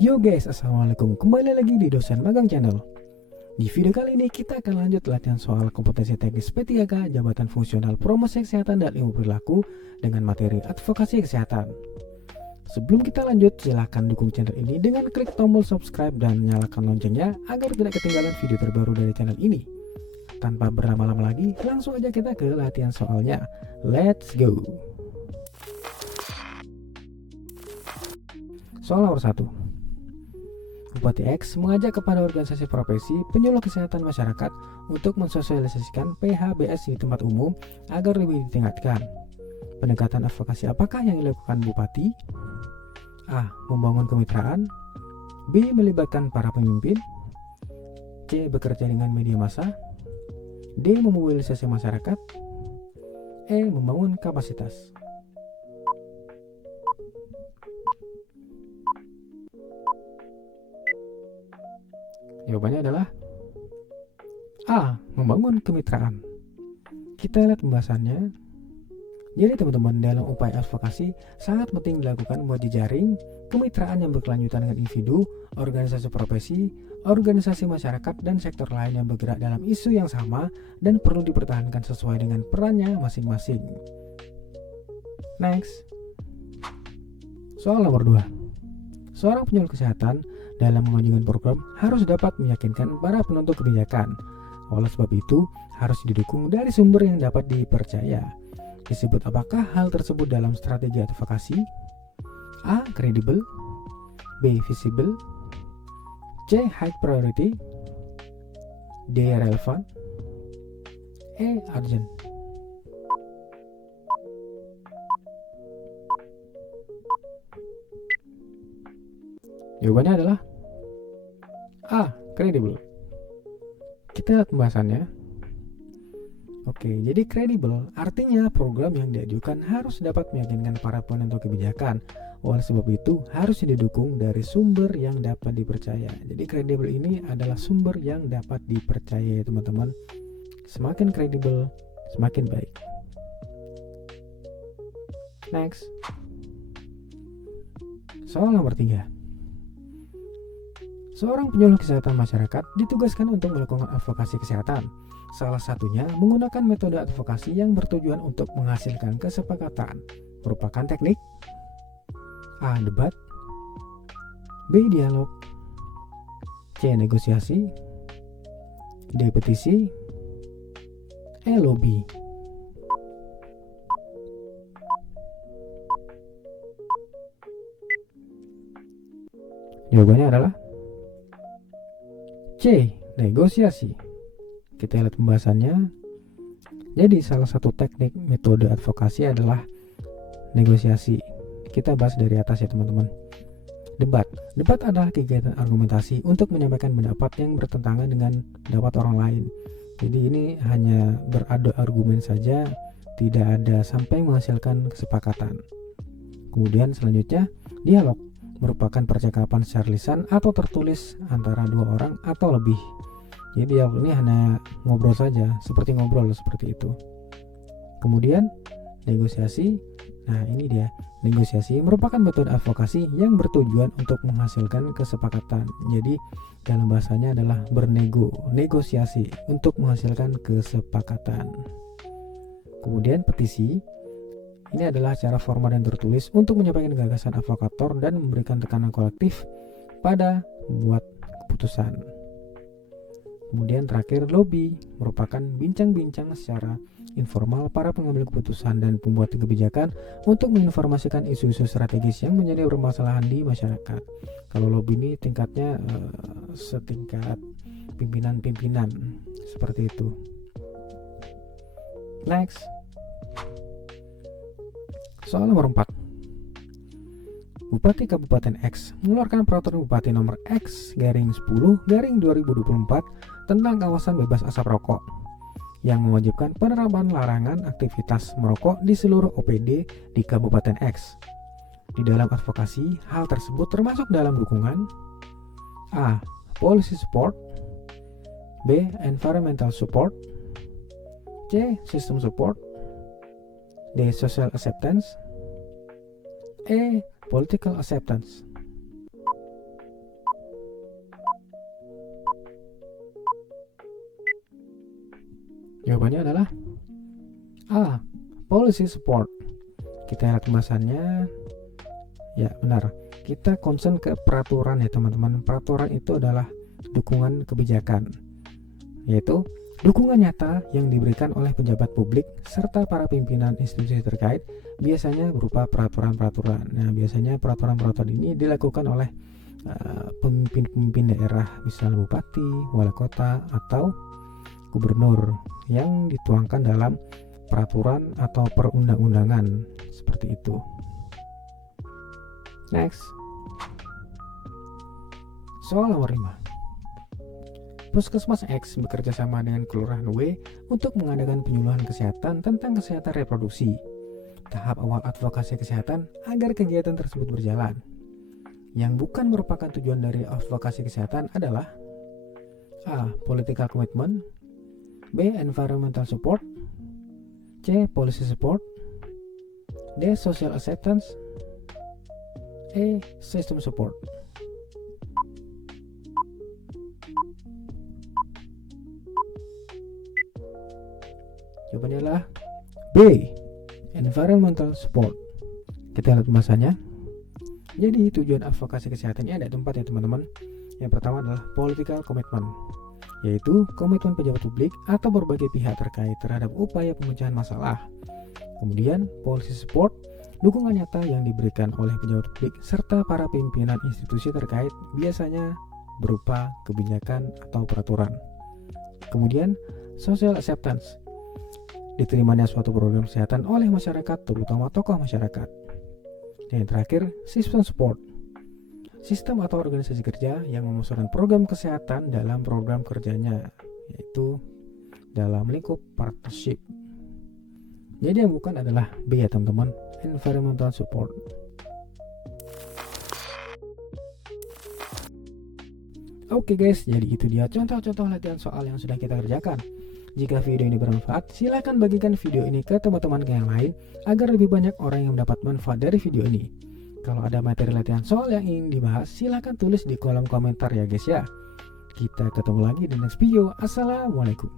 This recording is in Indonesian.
Yo guys, assalamualaikum. Kembali lagi di Dosen Magang Channel. Di video kali ini kita akan lanjut latihan soal kompetensi teknis P3K, jabatan fungsional promosi kesehatan dan ilmu perilaku dengan materi advokasi kesehatan. Sebelum kita lanjut, silahkan dukung channel ini dengan klik tombol subscribe dan nyalakan loncengnya agar tidak ketinggalan video terbaru dari channel ini. Tanpa berlama-lama lagi, langsung aja kita ke latihan soalnya. Let's go! Soal nomor 1. Bupati X mengajak kepada organisasi profesi penyuluh kesehatan masyarakat untuk mensosialisasikan PHBS di tempat umum agar lebih ditingkatkan. Pendekatan advokasi apakah yang dilakukan Bupati? A. Membangun kemitraan. B. Melibatkan para pemimpin. C. Bekerja dengan media massa. D. Memobilisasi masyarakat. E. Membangun kapasitas. Jawabannya adalah A. Membangun kemitraan. Kita lihat pembahasannya. Jadi teman-teman, dalam upaya advokasi sangat penting dilakukan buat jejaring kemitraan yang berkelanjutan dengan individu, organisasi profesi, organisasi masyarakat, dan sektor lain yang bergerak dalam isu yang sama dan perlu dipertahankan sesuai dengan perannya masing-masing. Next. Soal nomor 2. Seorang penyuluh kesehatan dalam mengajukan program harus dapat meyakinkan para penentu kebijakan. Oleh sebab itu, harus didukung dari sumber yang dapat dipercaya. Disebut apakah hal tersebut dalam strategi advokasi? A. Credible. B. Visible. C. High priority. D. Relevant. E. Urgent. Jawabannya adalah A. Credible. Kita lihat pembahasannya. Oke, jadi credible artinya program yang diajukan harus dapat meyakinkan para penentu kebijakan. Oleh sebab itu harus didukung dari sumber yang dapat dipercaya. Jadi credible ini adalah sumber yang dapat dipercaya ya teman-teman. Semakin credible, semakin baik. Next. Soal nomor 3. Seorang penyuluh kesehatan masyarakat ditugaskan untuk melakukan advokasi kesehatan. Salah satunya menggunakan metode advokasi yang bertujuan untuk menghasilkan kesepakatan. Merupakan teknik A. Debat. B. Dialog. C. Negosiasi. D. Petisi. E. Lobby. Jawabannya adalah C. Negosiasi. Kita lihat pembahasannya. Jadi salah satu teknik metode advokasi adalah negosiasi. Kita bahas dari atas ya teman-teman. Debat. Debat adalah kegiatan argumentasi untuk menyampaikan pendapat yang bertentangan dengan pendapat orang lain. Jadi ini hanya beradu argumen saja, tidak ada sampai menghasilkan kesepakatan. Kemudian selanjutnya dialog. Merupakan percakapan secara lisan atau tertulis antara dua orang atau lebih. Jadi dialog ini hanya ngobrol saja, seperti ngobrol seperti itu. Kemudian negosiasi. Nah, ini dia. Negosiasi merupakan metode advokasi yang bertujuan untuk menghasilkan kesepakatan. Jadi dalam bahasanya adalah negosiasi untuk menghasilkan kesepakatan. Kemudian petisi. Ini adalah cara formal dan tertulis untuk menyampaikan gagasan advokator dan memberikan tekanan kolektif pada membuat keputusan. Kemudian terakhir, lobby merupakan bincang-bincang secara informal para pengambil keputusan dan pembuat kebijakan untuk menginformasikan isu-isu strategis yang menjadi permasalahan di masyarakat. Kalau lobby ini tingkatnya setingkat pimpinan-pimpinan seperti itu. Next. Soal nomor 4. Bupati Kabupaten X mengeluarkan peraturan Bupati nomor X-10/2024 tentang kawasan bebas asap rokok yang mewajibkan penerapan larangan aktivitas merokok di seluruh OPD di Kabupaten X. Di dalam advokasi, hal tersebut termasuk dalam dukungan A. Policy support. B. Environmental support. C. System support. D. Social acceptance. E. Political acceptance. Jawabannya adalah A. Policy support. Kita lihat pembahasannya. Ya benar, kita concern ke peraturan ya teman-teman. Peraturan itu adalah dukungan kebijakan, yaitu dukungan nyata yang diberikan oleh pejabat publik serta para pimpinan institusi terkait, biasanya berupa peraturan-peraturan. Nah, biasanya peraturan-peraturan ini dilakukan oleh pemimpin-pemimpin daerah, misalnya bupati, wali kota, atau gubernur, yang dituangkan dalam peraturan atau perundang-undangan seperti itu. Next, soal nomor 5. Puskesmas X bekerja sama dengan Kelurahan W untuk mengadakan penyuluhan kesehatan tentang kesehatan reproduksi. Tahap awal advokasi kesehatan agar kegiatan tersebut berjalan. Yang bukan merupakan tujuan dari advokasi kesehatan adalah A. Political commitment, B. Environmental support, C. Policy support, D. Social acceptance, E. System support. Jawabannya adalah B. Environmental support. Kita lihat pembahasannya. Jadi tujuan advokasi kesehatan ini ada tempat ya teman-teman. Yang pertama adalah political commitment, yaitu komitmen pejabat publik atau berbagai pihak terkait terhadap upaya pemecahan masalah. Kemudian policy support, dukungan nyata yang diberikan oleh pejabat publik serta para pimpinan institusi terkait, biasanya berupa kebijakan atau peraturan. Kemudian social acceptance, diterimanya suatu program kesehatan oleh masyarakat, terutama tokoh masyarakat. Dan yang terakhir, system support, sistem atau organisasi kerja yang memasukkan program kesehatan dalam program kerjanya, yaitu dalam lingkup partnership. Jadi yang bukan adalah B ya teman-teman, environmental support. Oke guys, jadi itu dia contoh-contoh latihan soal yang sudah kita kerjakan. Jika video ini bermanfaat, silakan bagikan video ini ke teman-teman yang lain agar lebih banyak orang yang mendapat manfaat dari video ini. Kalau ada materi latihan soal yang ingin dibahas, silakan tulis di kolom komentar ya guys ya. Kita ketemu lagi di next video. Assalamualaikum.